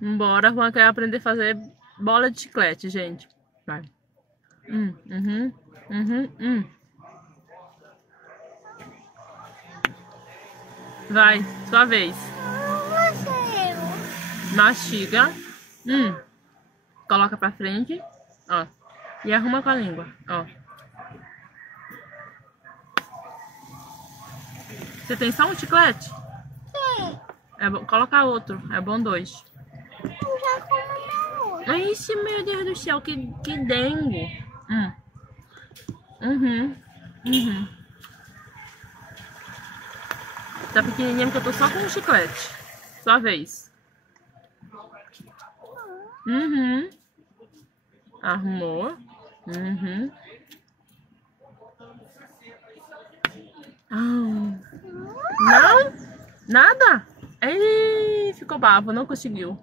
Bora, Juan quer aprender a fazer bola de chiclete, gente. Vai. Uhum, Vai, sua vez. Mastiga. Coloca pra frente. Ó. E arruma com a língua. Ó. Você tem só um chiclete? Sim. Coloca outro. É bom 2. Eu já comi meu. Ixi, meu Deus do céu, que dengue. Tá pequenininha porque eu tô só com um chiclete. Sua vez. Arrumou. Não? Nada? Ei, ficou bavo, não conseguiu.